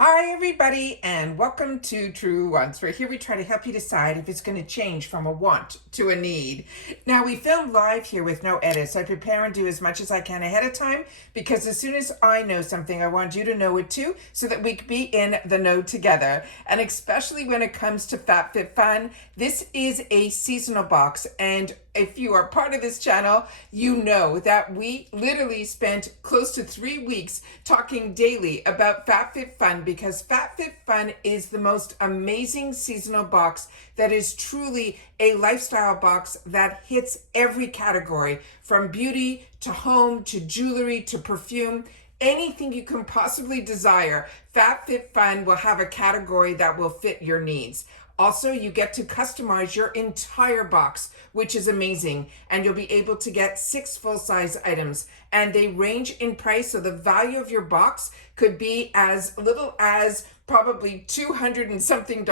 Hi everybody, and welcome to Truewants, where here we try to help you decide if it's going to change from a want to a need. Now, we film live here with no edits. I prepare and do as much as I can ahead of time because as soon as I know something, I want you to know it too, so that we can be in the know together. And especially when it comes to FabFitFun, this is a seasonal box, and if you are part of this channel, you know that we literally spent close to 3 weeks talking daily about FabFitFun because FabFitFun is the most amazing seasonal box that is truly a lifestyle box that hits every category, from beauty to home to jewelry to perfume. Anything you can possibly desire, FabFitFun will have a category that will fit your needs. Also, you get to customize your entire box, which is amazing. And you'll be able to get 6 full-size items. And they range in price, so the value of your box could be as little as probably $200 and something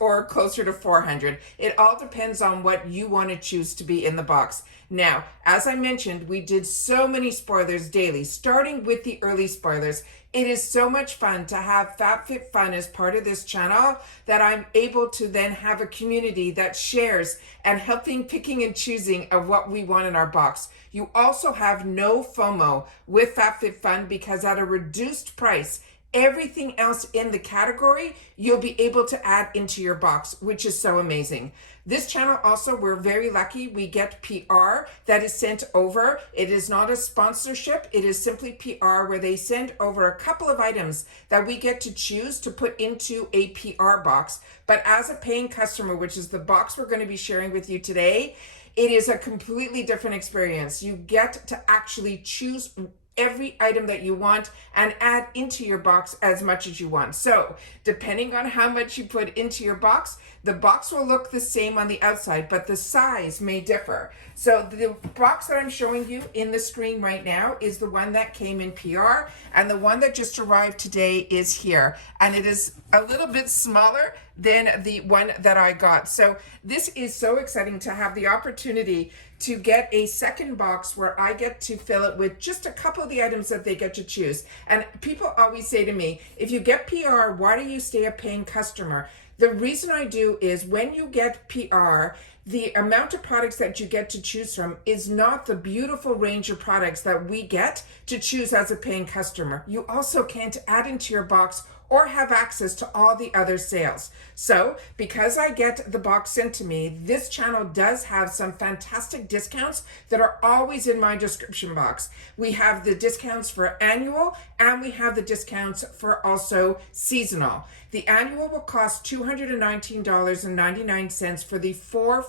or closer to $400. It all depends on what you want to choose to be in the box. Now, as I mentioned, we did so many spoilers daily, starting with the early spoilers. It is so much fun to have FabFitFun as part of this channel that I'm able to then have a community that shares and helping picking and choosing of what we want in our box. You also have no FOMO with FabFitFun because at a reduced price, everything else in the category you'll be able to add into your box, which is so amazing. This channel also, we're very lucky, we get PR that is sent over. It is not a sponsorship, it is simply PR where they send over a couple of items that we get to choose to put into a PR box. But as a paying customer, which is the box we're going to be sharing with you today, it is a completely different experience. You get to actually choose every item that you want and add into your box as much as you want. So depending on how much you put into your box, the box will look the same on the outside, but the size may differ. So the box that I'm showing you in the screen right now is the one that came in PR, and the one that just arrived today is here. And it is a little bit smaller than the one that I got. So this is so exciting to have the opportunity to get a second box where I get to fill it with just a couple of the items that they get to choose. And people always say to me, if you get PR, why do you stay a paying customer? The reason I do is when you get PR, the amount of products that you get to choose from is not the beautiful range of products that we get to choose as a paying customer. You also can't add into your box or have access to all the other sales. So because I get the box sent to me, this channel does have some fantastic discounts that are always in my description box. We have the discounts for annual and we have the discounts for also seasonal. The annual will cost $219.99 for the 4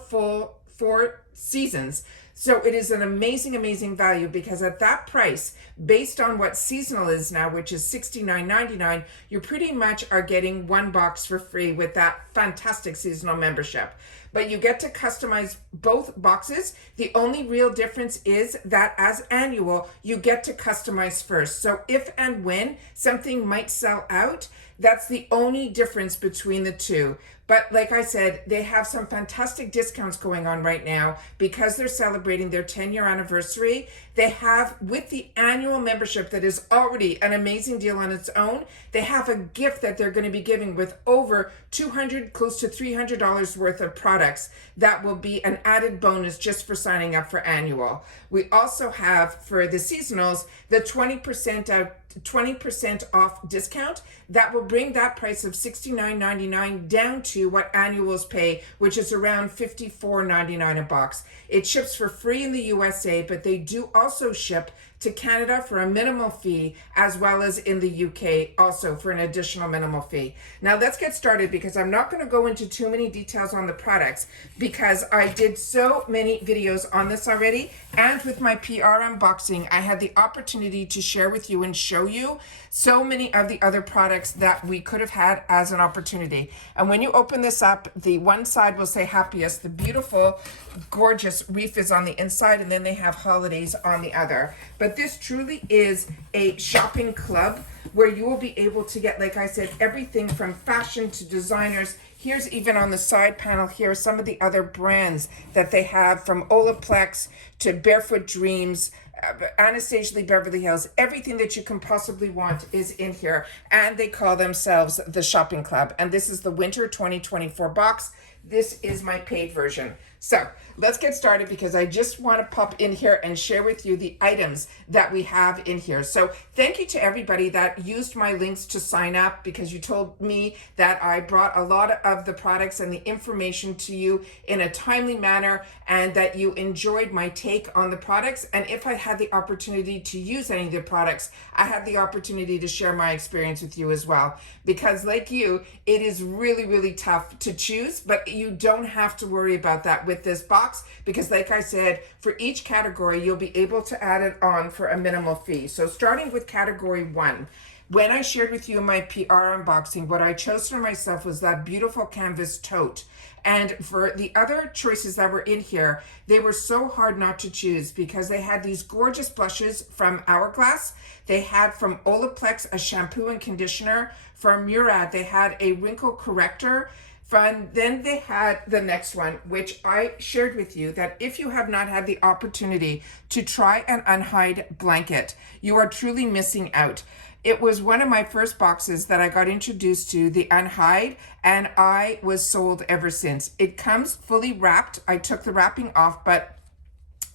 seasons. So it is an amazing, amazing value because at that price, based on what seasonal is now, which is $69.99, you pretty much are getting one box for free with that fantastic seasonal membership. But you get to customize both boxes. The only real difference is that as annual, you get to customize first. So if and when something might sell out, that's the only difference between the two. But like I said, they have some fantastic discounts going on right now because they're celebrating their 10-year anniversary. They have, with the annual membership that is already an amazing deal on its own, they have a gift that they're going to be giving with over $200, close to $300 worth of products that will be an added bonus just for signing up for annual. We also have, for the seasonals, the 20% off discount that will bring that price of $69.99 down to what annuals pay, which is around $54.99 a box. It ships for free in the USA, but they do also ship to Canada for a minimal fee, as well as in the UK also for an additional minimal fee. Now let's get started because I'm not going to go into too many details on the products because I did so many videos on this already, and with my PR unboxing, I had the opportunity to share with you and show you so many of the other products that we could have had as an opportunity. And when you open this up, the one side will say happiest, the beautiful, gorgeous wreath is on the inside, and then they have holidays on the other. But but this truly is a shopping club where you will be able to get, like I said, everything from fashion to designers. Here's even on the side panel here some of the other brands that they have, from Olaplex to Barefoot Dreams, Anastasia Lee Beverly Hills. Everything that you can possibly want is in here, and they call themselves the Shopping Club. And this is the Winter 2024 box. This is my paid version. So let's get started, because I just want to pop in here and share with you the items that we have in here. So thank you to everybody that used my links to sign up, because you told me that I brought a lot of the products and the information to you in a timely manner, and that you enjoyed my take on the products. And if I had the opportunity to use any of the products, I had the opportunity to share my experience with you as well. Because like you, it is really, really tough to choose, but you don't have to worry about that with this box, because like I said, for each category, you'll be able to add it on for a minimal fee. So starting with category 1, when I shared with you in my PR unboxing, what I chose for myself was that beautiful canvas tote. And for the other choices that were in here, they were so hard not to choose, because they had these gorgeous blushes from Hourglass. They had from Olaplex a shampoo and conditioner. From Murad, they had a wrinkle corrector. Then they had the next one, which I shared with you, that if you have not had the opportunity to try an unhide blanket, you are truly missing out. It was one of my first boxes that I got introduced to, the unhide, and I was sold ever since. It comes fully wrapped. I took the wrapping off, but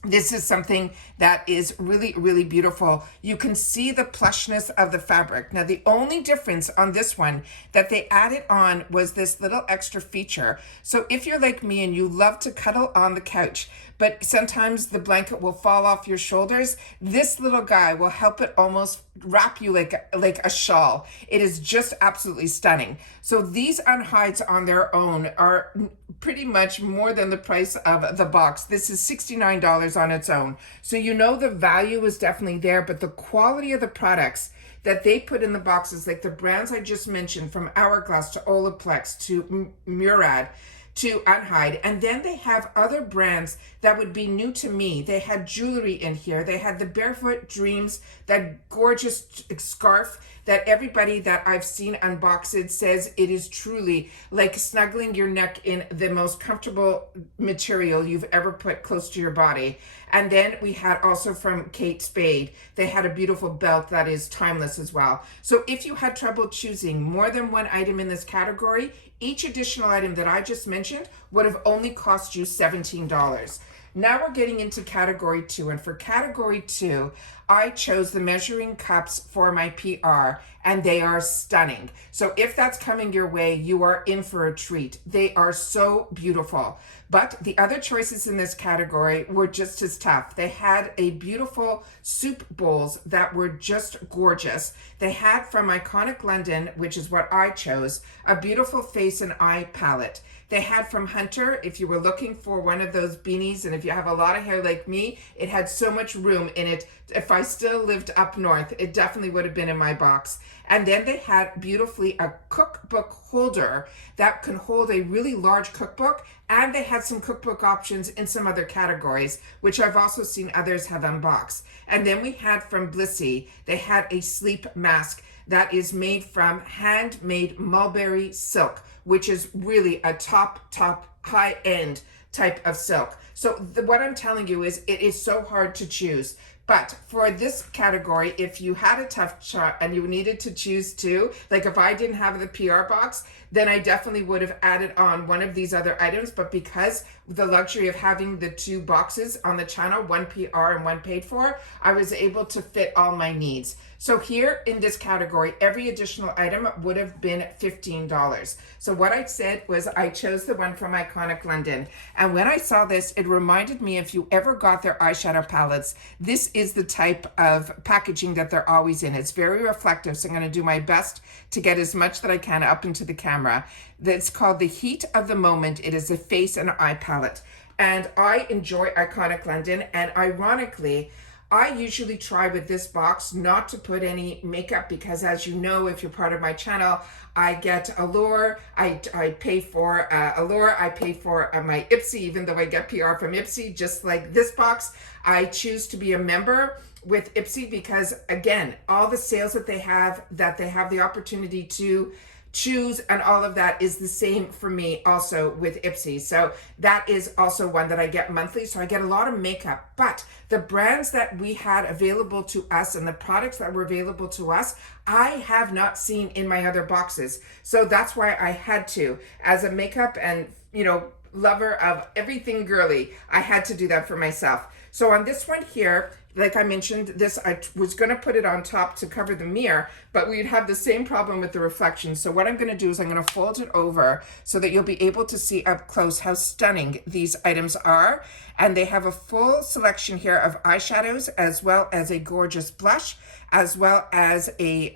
this is something that is really, really beautiful. You can see the plushness of the fabric. Now, the only difference on this one that they added on was this little extra feature. So if you're like me and you love to cuddle on the couch, but sometimes the blanket will fall off your shoulders, this little guy will help it almost wrap you like a shawl. It is just absolutely stunning. So these unhides on their own are pretty much more than the price of the box. This is $69 on its own. So you know the value is definitely there, but the quality of the products that they put in the boxes, like the brands I just mentioned, from Hourglass to Olaplex to Murad to Unhide, and then they have other brands that would be new to me. They had jewelry in here. They had the Barefoot Dreams, that gorgeous scarf that everybody that I've seen unbox it says it is truly like snuggling your neck in the most comfortable material you've ever put close to your body. And then we had also from Kate Spade, they had a beautiful belt that is timeless as well. So if you had trouble choosing more than one item in this category, each additional item that I just mentioned would have only cost you $17. Now we're getting into category 2, and for category 2, I chose the measuring cups for my PR, and they are stunning. So if that's coming your way, you are in for a treat. They are so beautiful. But the other choices in this category were just as tough. They had a beautiful soup bowls that were just gorgeous. They had from Iconic London, which is what I chose, a beautiful face and eye palette. They had from Hunter, if you were looking for one of those beanies, and if you have a lot of hair like me, it had so much room in it. If I still lived up north, it definitely would have been in my box. And then they had beautifully a cookbook holder that can hold a really large cookbook, and they had some cookbook options in some other categories, which I've also seen others have unboxed. And then we had from Blissy, they had a sleep mask that is made from handmade mulberry silk, which is really a top high-end type of silk. So what I'm telling you is it is so hard to choose. But for this category, if you had a tough shot and you needed to choose two, like if I didn't have the PR box, then I definitely would have added on one of these other items. But because the luxury of having the two boxes on the channel, one PR and one paid for, I was able to fit all my needs. So here in this category, every additional item would have been $15. So what I said was I chose the one from Iconic London. And when I saw this, it reminded me, if you ever got their eyeshadow palettes, this is the type of packaging that they're always in. It's very reflective, so I'm going to do my best to get as much that I can up into the camera. It's called the Heat of the Moment. It is a face and eye palette. And I enjoy Iconic London, and ironically, I usually try with this box not to put any makeup because, as you know, if you're part of my channel, I get Allure, I pay for Allure, I pay for my Ipsy, even though I get PR from Ipsy, just like this box. I choose to be a member with Ipsy because, again, all the sales that they have the opportunity to choose and all of that is the same for me also with Ipsy. So that is also one that I get monthly. So I get a lot of makeup, but the brands that we had available to us and the products that were available to us, I have not seen in my other boxes. So that's why I had to, as a makeup and, you know, lover of everything girly, I had to do that for myself. So on this one here, like I mentioned, this, I was going to put it on top to cover the mirror, but we'd have the same problem with the reflection. So what I'm going to do is I'm going to fold it over so that you'll be able to see up close how stunning these items are. And they have a full selection here of eyeshadows, as well as a gorgeous blush, as well as a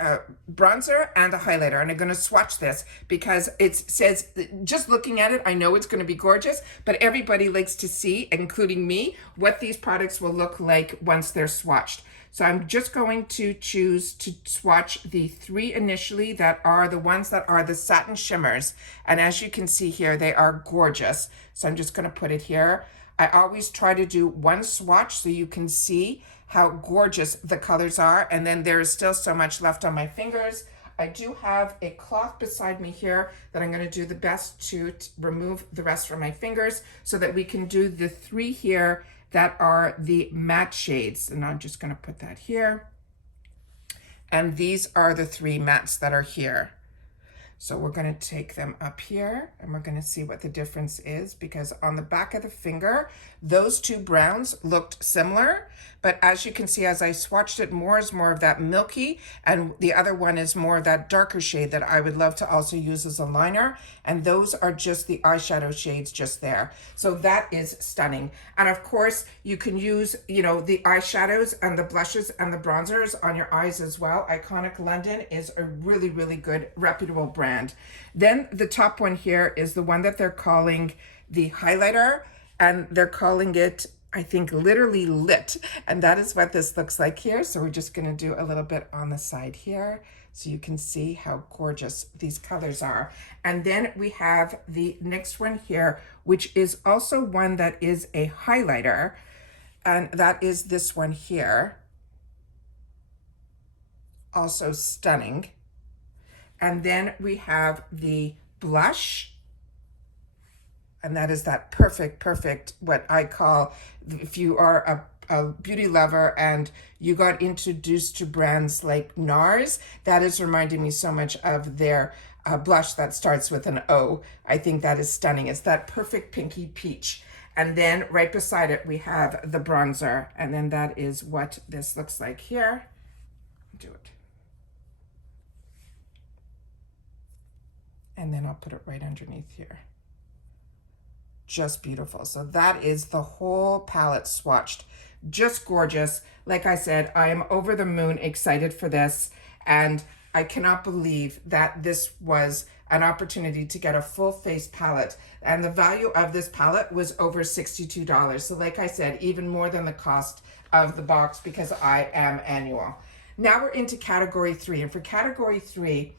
bronzer and a highlighter. And I'm going to swatch this because it says, just looking at it, I know it's going to be gorgeous, but everybody likes to see, including me, what these products will look like once they're swatched. So I'm just going to choose to swatch the 3 initially that are the ones that are the satin shimmers. And as you can see here, they are gorgeous. So I'm just going to put it here. I always try to do one swatch so you can see how gorgeous the colors are. And then there is still so much left on my fingers. I do have a cloth beside me here that I'm going to do the best to remove the rest from my fingers so that we can do the 3 here that are the matte shades. And I'm just going to put that here. And these are the 3 mattes that are here. So we're going to take them up here and we're going to see what the difference is, because on the back of the finger, those 2 browns looked similar. But as you can see, as I swatched it, more is more of that milky, and the other one is more of that darker shade that I would love to also use as a liner. And those are just the eyeshadow shades just there. So that is stunning. And of course, you can use, you know, the eyeshadows and the blushes and the bronzers on your eyes as well. Iconic London is a really, really good, reputable brand. Then the top one here is the one that they're calling the highlighter, and they're calling it, I think, literally lit. And that is what this looks like here. So we're just going to do a little bit on the side here so you can see how gorgeous these colors are. And then we have the next one here, which is also one that is a highlighter. And that is this one here. Also stunning. And then we have the blush. And that is that perfect, what I call, if you are a beauty lover and you got introduced to brands like NARS, that is reminding me so much of their blush that starts with an O. I think that is stunning. It's that perfect pinky peach. And then right beside it, we have the bronzer. And then that is what this looks like here. Do it. And then I'll put it right underneath here. Just beautiful. So that is the whole palette swatched. Just gorgeous. Like I said, I am over the moon excited for this, and I cannot believe that this was an opportunity to get a full face palette, and the value of this palette was over $62. So like I said, even more than the cost of the box, because I am annual. Now we're into category 3, and for category 3,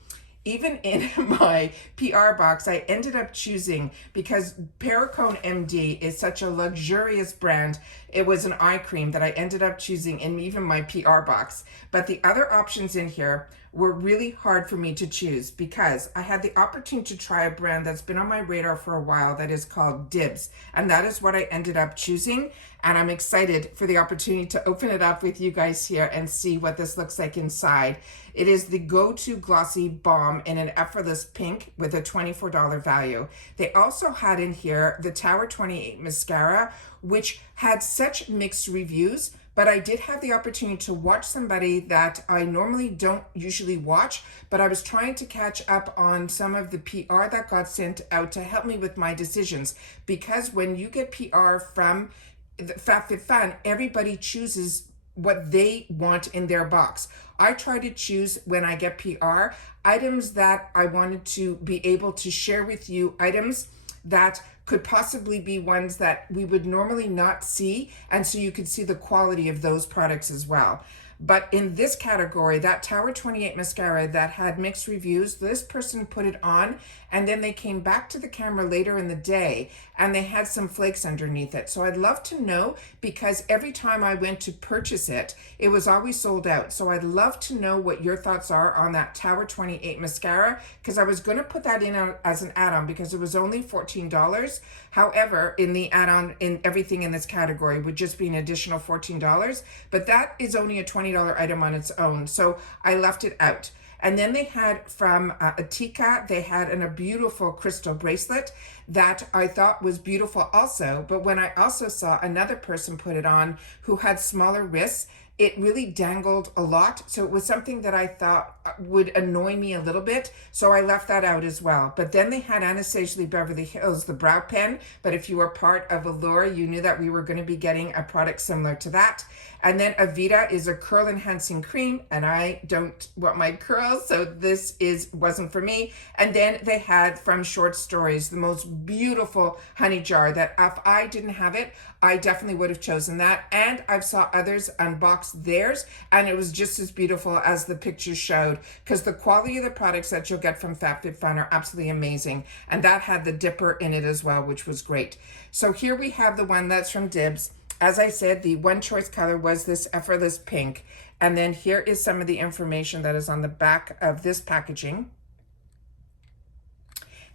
even in my PR box, I ended up choosing, because Perricone MD is such a luxurious brand, it was an eye cream that I ended up choosing in even my PR box. But the other options in here were really hard for me to choose, because I had the opportunity to try a brand that's been on my radar for a while that is called Dibs. And that is what I ended up choosing. And I'm excited for the opportunity to open it up with you guys here and see what this looks like inside. It is the Go-To Glossy Balm in an effortless pink with a $24 value. They also had in here the Tower 28 mascara, which had such mixed reviews, but I did have the opportunity to watch somebody that I normally don't usually watch, but I was trying to catch up on some of the PR that got sent out to help me with my decisions. Because when you get PR from FabFitFun, everybody chooses what they want in their box. I try to choose, when I get PR, items that I wanted to be able to share with you, items that could possibly be ones that we would normally not see, and so you could see the quality of those products as well. But in this category, that Tower 28 mascara that had mixed reviews, this person put it on and then they came back to the camera later in the day and they had some flakes underneath it. So I'd love to know, because every time I went to purchase it, it was always sold out. So I'd love to know what your thoughts are on that Tower 28 mascara, because I was going to put that in as an add-on because it was only $14. However, in the add-on, in everything in this category would just be an additional $14, but that is only a $20 item on its own. So I left it out. And then they had from Atika, they had a beautiful crystal bracelet that I thought was beautiful also. But when I also saw another person put it on who had smaller wrists, it really dangled a lot. So it was something that I thought would annoy me a little bit. So I left that out as well. But then they had Anastasia Beverly Hills, the brow pen. But if you were part of Allure, you knew that we were going to be getting a product similar to that. And then Avita is a curl enhancing cream, and I don't want my curls, so this wasn't for me. And then they had from Short Stories the most beautiful honey jar that if I didn't have it, I definitely would have chosen that. And I've saw others unbox theirs, and it was just as beautiful as the pictures showed, because the quality of the products that you'll get from FabFitFun are absolutely amazing. And that had the dipper in it as well, which was great. So here we have the one that's from Dibs. As I said, the one choice color was this effortless pink. And then here is some of the information that is on the back of this packaging.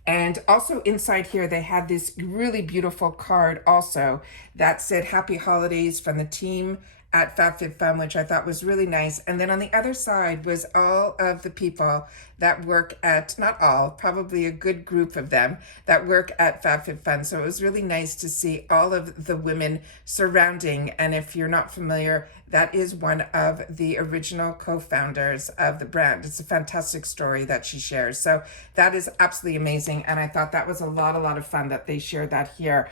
And also inside here, they had this really beautiful card also that said Happy Holidays from the team at FabFitFun, which I thought was really nice. And then on the other side was all of the people that work at, not all, probably a good group of them that work at FabFitFun. So it was really nice to see all of the women surrounding. And if you're not familiar, that is one of the original co-founders of the brand. It's a fantastic story that she shares. So that is absolutely amazing. And I thought that was a lot of fun that they shared that here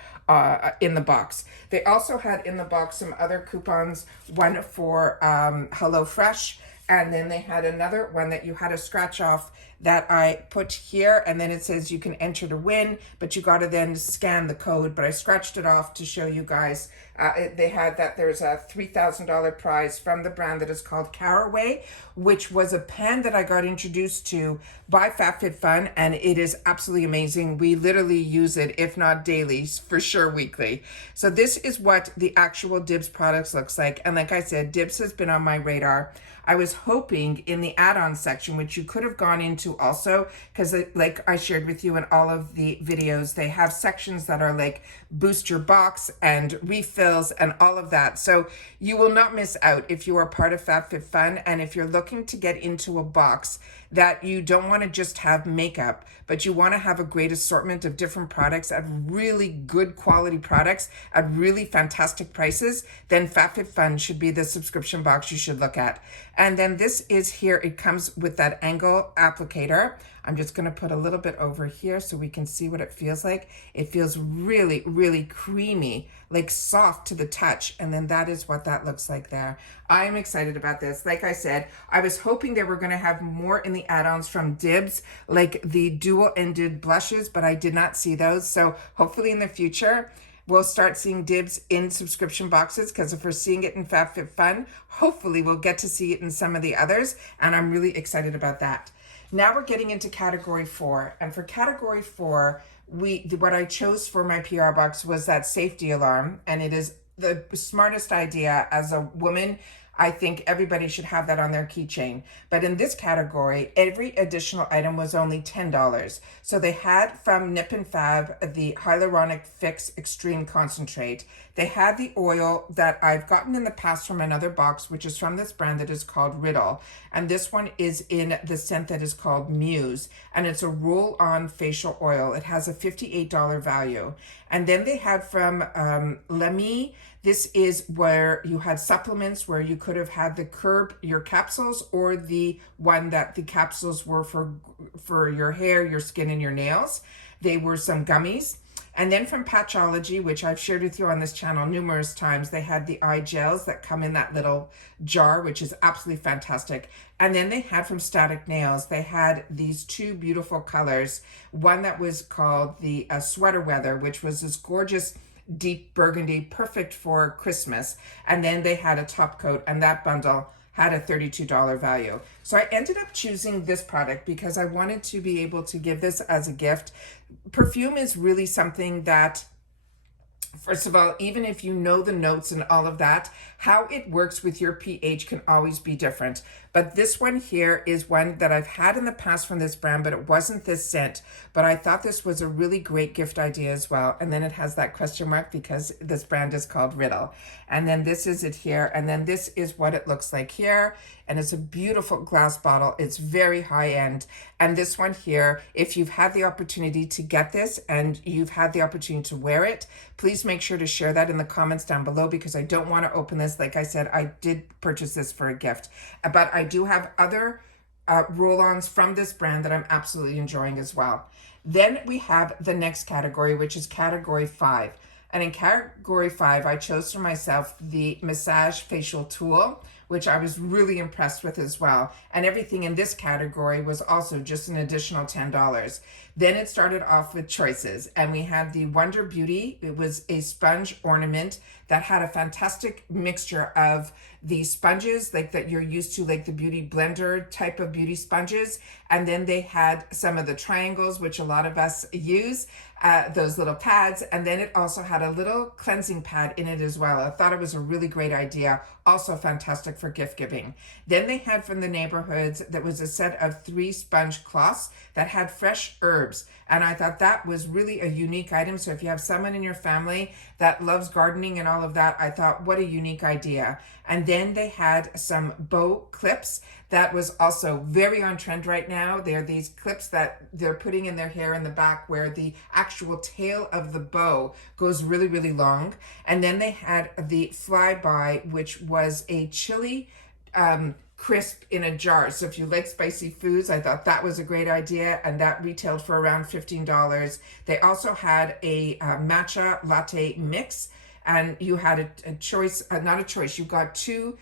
in the box. They also had in the box some other coupons, one for HelloFresh, and then they had another one that you had to scratch off that I put here, and then it says you can enter to win, but you got to then scan the code. But I scratched it off to show you guys. They had that there's a $3,000 prize from the brand that is called Caraway, which was a pen that I got introduced to by FabFitFun, and it is absolutely amazing. We literally use it, if not daily, for sure weekly. So this is what the actual Dibs products looks like. And like I said, Dibs has been on my radar. I was hoping in the add-on section, which you could have gone into also, because like I shared with you in all of the videos, they have sections that are like boost your box and refills and all of that. So you will not miss out if you are part of FabFitFun, and if you're looking to get into a box that you don't want to just have makeup, but you want to have a great assortment of different products at really good quality products at really fantastic prices, then FabFitFun should be the subscription box you should look at. And then this is here, it comes with that angle applicator. I'm just going to put a little bit over here so we can see what it feels like. It feels really creamy, like soft to the touch. And then that is what that looks like there. I am excited about this. Like I said, I was hoping they were going to have more in the add-ons from Dibs, like the dual-ended blushes, but I did not see those. So hopefully in the future, we'll start seeing Dibs in subscription boxes, because if we're seeing it in FabFitFun, hopefully we'll get to see it in some of the others. And I'm really excited about that. Now we're getting into category 4. And for category 4, what I chose for my PR box was that safety alarm. And it is the smartest idea. As a woman, I think everybody should have that on their keychain. But in this category, every additional item was only $10. So they had from Nip and Fab the Hyaluronic Fix Extreme Concentrate. They had the oil that I've gotten in the past from another box, which is from this brand that is called Riddle. And this one is in the scent that is called Muse. And it's a roll-on facial oil. It has a $58 value. And then they had from Lamy. This is where you had supplements where you could have had the Curb Your Capsules, or the one that the capsules were for your hair, your skin, and your nails. They were some gummies. And then from Patchology, which I've shared with you on this channel numerous times, they had the eye gels that come in that little jar, which is absolutely fantastic. And then they had from Static Nails, they had these two beautiful colors. One that was called the Sweater Weather, which was this gorgeous deep burgundy, perfect for Christmas. And then they had a top coat, and that bundle had a $32 value. So I ended up choosing this product because I wanted to be able to give this as a gift. Perfume is really something that, first of all, even if you know the notes and all of that, how it works with your pH can always be different. But this one here is one that I've had in the past from this brand, but it wasn't this scent. But I thought this was a really great gift idea as well. And then it has that question mark because this brand is called Riddle. And then this is it here. And then this is what it looks like here. And it's a beautiful glass bottle. It's very high end. And this one here, if you've had the opportunity to get this and you've had the opportunity to wear it, please make sure to share that in the comments down below, because I don't want to open this. Like I said, I did purchase this for a gift, but I do have other roll-ons from this brand that I'm absolutely enjoying as well. Then we have the next category, which is category 5. And in category 5, I chose for myself the massage facial tool, which I was really impressed with as well. And everything in this category was also just an additional $10. Then it started off with choices, and we had the Wonder Beauty. It was a sponge ornament that had a fantastic mixture of the sponges like that you're used to, like the beauty blender type of beauty sponges. And then they had some of the triangles, which a lot of us use, those little pads. And then it also had a little cleansing pad in it as well. I thought it was a really great idea. Also fantastic for gift giving. Then they had from the neighborhoods, that was a set of 3 sponge cloths that had fresh herbs. And I thought that was really a unique item. So if you have someone in your family that loves gardening and all of that, I thought, what a unique idea. And then they had some bow clips that was also very on trend right now. They're these clips that they're putting in their hair in the back where the actual tail of the bow goes really, really long. And then they had the flyby, which was a chili crisp in a jar. So if you like spicy foods, I thought that was a great idea, and that retailed for around $15. They also had a matcha latte mix, and you had a choice, not a choice, you got 2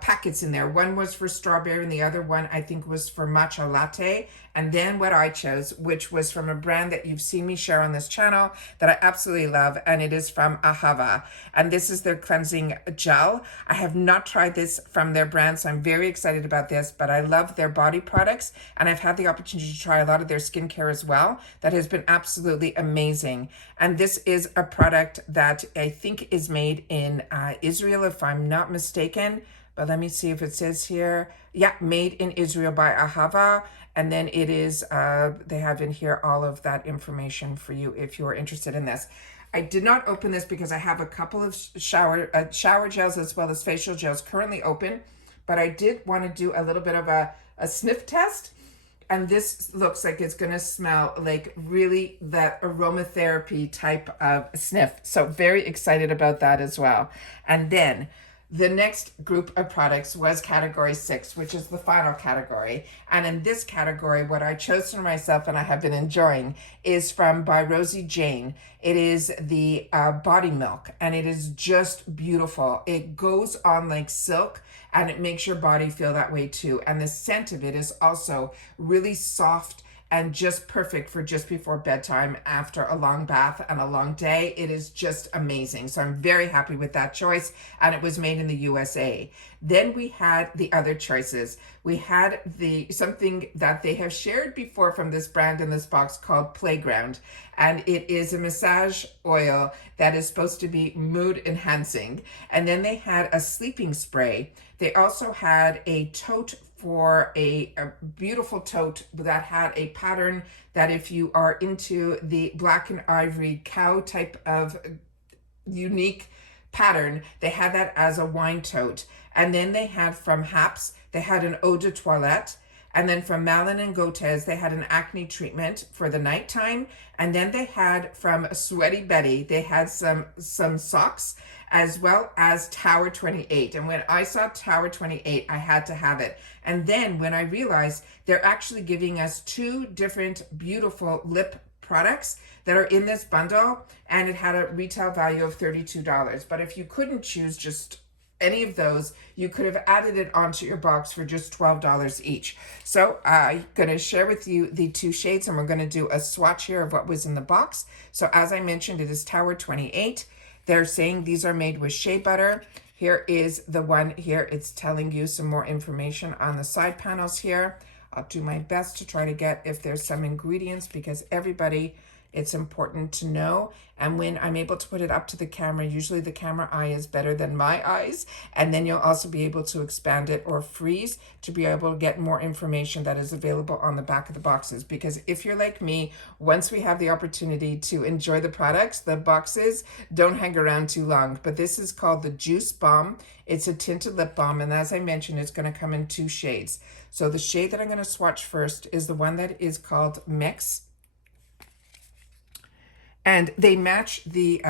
packets in there. One was for strawberry and the other one I think was for matcha latte. And then what I chose, which was from a brand that you've seen me share on this channel that I absolutely love, and it is from Ahava. And this is their cleansing gel. I have not tried this from their brand, so I'm very excited about this, but I love their body products, and I've had the opportunity to try a lot of their skincare as well. That has been absolutely amazing. And this is a product that I think is made in Israel, if I'm not mistaken. But let me see if it says here. Yeah, made in Israel by Ahava. And then it is, they have in here all of that information for you if you're interested in this. I did not open this because I have a couple of shower gels as well as facial gels currently open. But I did want to do a little bit of a sniff test. And this looks like it's going to smell like really that aromatherapy type of sniff. So very excited about that as well. And then the next group of products was category 6, which is the final category. And in this category, what I chose for myself and I have been enjoying is from by Rosie Jane. It is the body milk, and it is just beautiful. It goes on like silk, and it makes your body feel that way too. And the scent of it is also really soft and just perfect for just before bedtime after a long bath and a long day. It is just amazing. So I'm very happy with that choice, and it was made in the USA. Then we had the other choices. We had something that they have shared before from this brand in this box called Playground, and it is a massage oil that is supposed to be mood enhancing. And then they had a sleeping spray. They also had a tote for a beautiful tote that had a pattern that if you are into the black and ivory cow type of unique pattern, they had that as a wine tote. And then they had from Haps, they had an eau de toilette. And then from Malin and Gotez, they had an acne treatment for the nighttime. And then they had from Sweaty Betty, they had some socks as well as Tower 28. And when I saw Tower 28, I had to have it. And then when I realized they're actually giving us 2 different beautiful lip products that are in this bundle, and it had a retail value of $32. But if you couldn't choose just any of those, you could have added it onto your box for just $12 each. So I'm going to share with you the 2 shades, and we're going to do a swatch here of what was in the box. So as I mentioned, it is Tower 28. They're saying these are made with shea butter. Here is the one here. It's telling you some more information on the side panels here. I'll do my best to try to get if there's some ingredients, because everybody, it's important to know. And when I'm able to put it up to the camera, usually the camera eye is better than my eyes. And then you'll also be able to expand it or freeze to be able to get more information that is available on the back of the boxes. Because if you're like me, once we have the opportunity to enjoy the products, the boxes don't hang around too long. But this is called the Juice Balm. It's a tinted lip balm. And as I mentioned, it's going to come in 2 shades. So the shade that I'm going to swatch first is the one that is called Mix. And they match the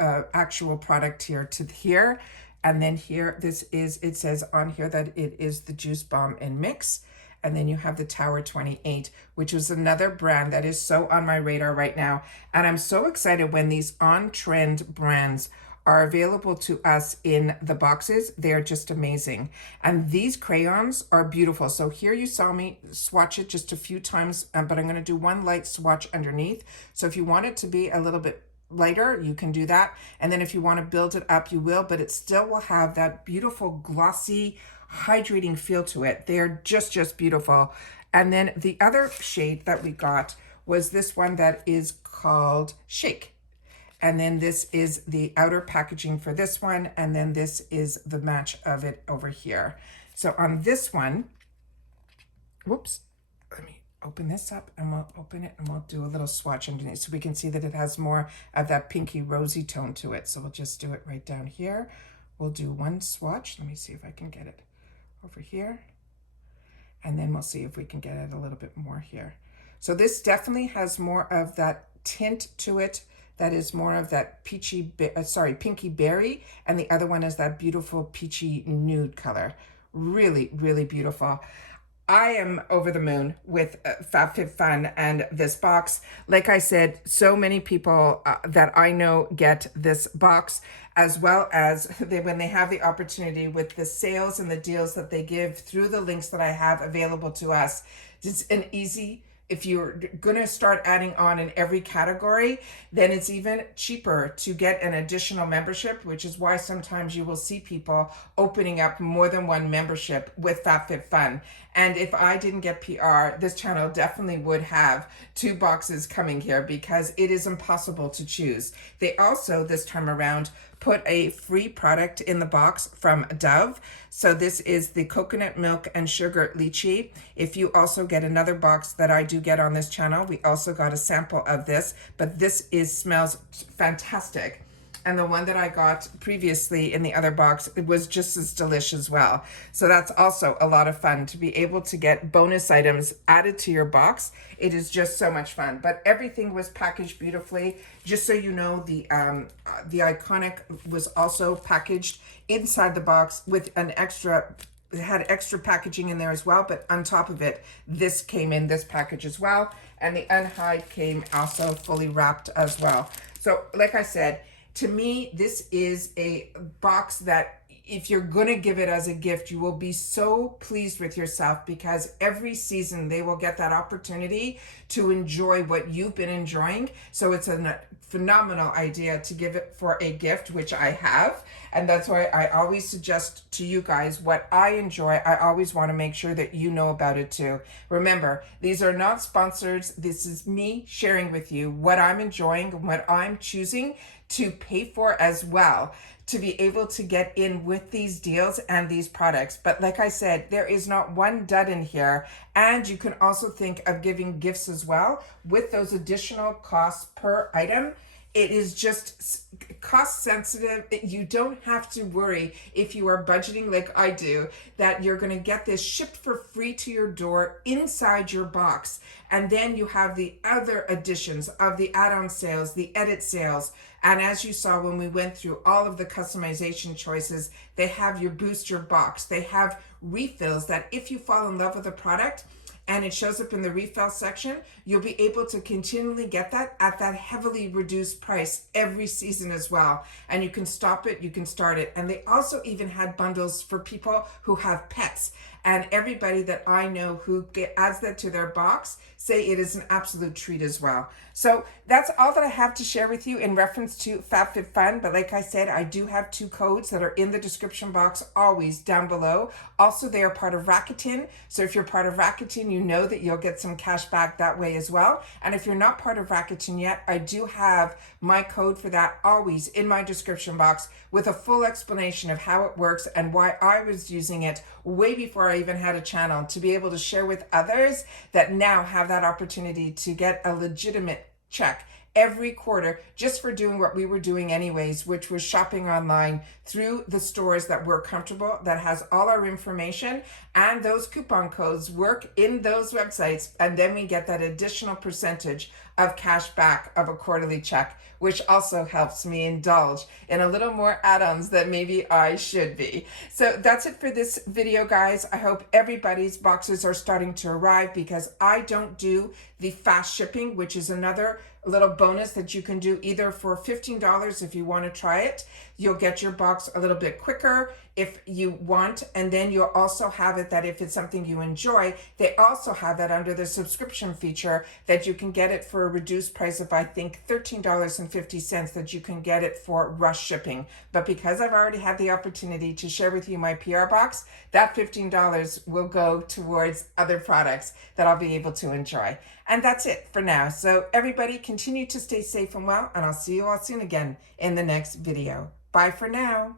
actual product here to here. And then here, it says on here that it is the Juice Balm in Mix. And then you have the Tower 28, which is another brand that is so on my radar right now. And I'm so excited when these on-trend brands are available to us in the boxes. They're just amazing. And these crayons are beautiful. So here you saw me swatch it just a few times, but I'm gonna do one light swatch underneath. So if you want it to be a little bit lighter, you can do that. And then if you wanna build it up, you will, but it still will have that beautiful glossy, hydrating feel to it. They're just beautiful. And then the other shade that we got was this one that is called Shake. And then this is the outer packaging for this one. And then this is the match of it over here. So on this one, whoops, let me open this up and we'll open it and we'll do a little swatch underneath so we can see that it has more of that pinky rosy tone to it. So we'll just do it right down here. We'll do one swatch. Let me see if I can get it over here. And then we'll see if we can get it a little bit more here. So this definitely has more of that tint to it. That is more of that pinky berry. And the other one is that beautiful peachy nude color. Really, really beautiful. I am over the moon with FabFitFun and this box. Like I said, so many people that I know get this box, as well as when they have the opportunity with the sales and the deals that they give through the links that I have available to us. It's an easy, if you're gonna start adding on in every category, then it's even cheaper to get an additional membership, which is why sometimes you will see people opening up more than one membership with FabFitFun. And if I didn't get PR, this channel definitely would have 2 boxes coming here because it is impossible to choose. They also, this time around, put a free product in the box from Dove. So this is the coconut milk and sugar lychee. If you also get another box that I do get on this channel, we also got a sample of this, but this smells fantastic. And the one that I got previously in the other box, it was just as delish as well. So that's also a lot of fun to be able to get bonus items added to your box. It is just so much fun. But everything was packaged beautifully. Just so you know, the Iconic was also packaged inside the box with an extra, it had extra packaging in there as well, but on top of it, this came in this package as well. And the Unhide came also fully wrapped as well. So like I said, to me, this is a box that if you're going to give it as a gift, you will be so pleased with yourself because every season they will get that opportunity to enjoy what you've been enjoying. So it's a phenomenal idea to give it for a gift, which I have. And that's why I always suggest to you guys what I enjoy. I always want to make sure that you know about it too. Remember, these are not sponsors. This is me sharing with you what I'm enjoying, what I'm choosing to pay for as well, to be able to get in with these deals and these products. But like I said, there is not one dud in here. And you can also think of giving gifts as well with those additional costs per item. It is just cost sensitive. You don't have to worry if you are budgeting like I do, that you're going to get this shipped for free to your door inside your box. And then you have the other additions of the add-on sales, the edit sales. And as you saw when we went through all of the customization choices, they have your booster box. They have refills that if you fall in love with a product, and it shows up in the refill section, you'll be able to continually get that at that heavily reduced price every season as well. And you can stop it, you can start it. And they also even had bundles for people who have pets. and everybody that I know who adds that to their box say it is an absolute treat as well. So that's all that I have to share with you in reference to FabFitFun. But like I said, I do have 2 codes that are in the description box always down below. Also, they are part of Rakuten. So if you're part of Rakuten, you know that you'll get some cash back that way as well. And if you're not part of Rakuten yet, I do have my code for that always in my description box with a full explanation of how it works and why I was using it way before I even had a channel, to be able to share with others that now have that opportunity to get a legitimate check every quarter just for doing what we were doing anyways, which was shopping online through the stores that we're comfortable, that has all our information, and those coupon codes work in those websites, and then we get that additional percentage of cash back of a quarterly check, which also helps me indulge in a little more add-ons that maybe I should be. So that's it for this video, guys. I hope everybody's boxes are starting to arrive, because I don't do the fast shipping, which is another little bonus that you can do either for $15 if you want to try it. You'll get your box a little bit quicker if you want, and then you'll also have it that if it's something you enjoy, they also have that under the subscription feature that you can get it for a reduced price of, I think, $13.50, that you can get it for rush shipping. But because I've already had the opportunity to share with you my PR box, that $15 will go towards other products that I'll be able to enjoy. And that's it for now. So everybody, continue to stay safe and well, and I'll see you all soon again in the next video. Bye for now.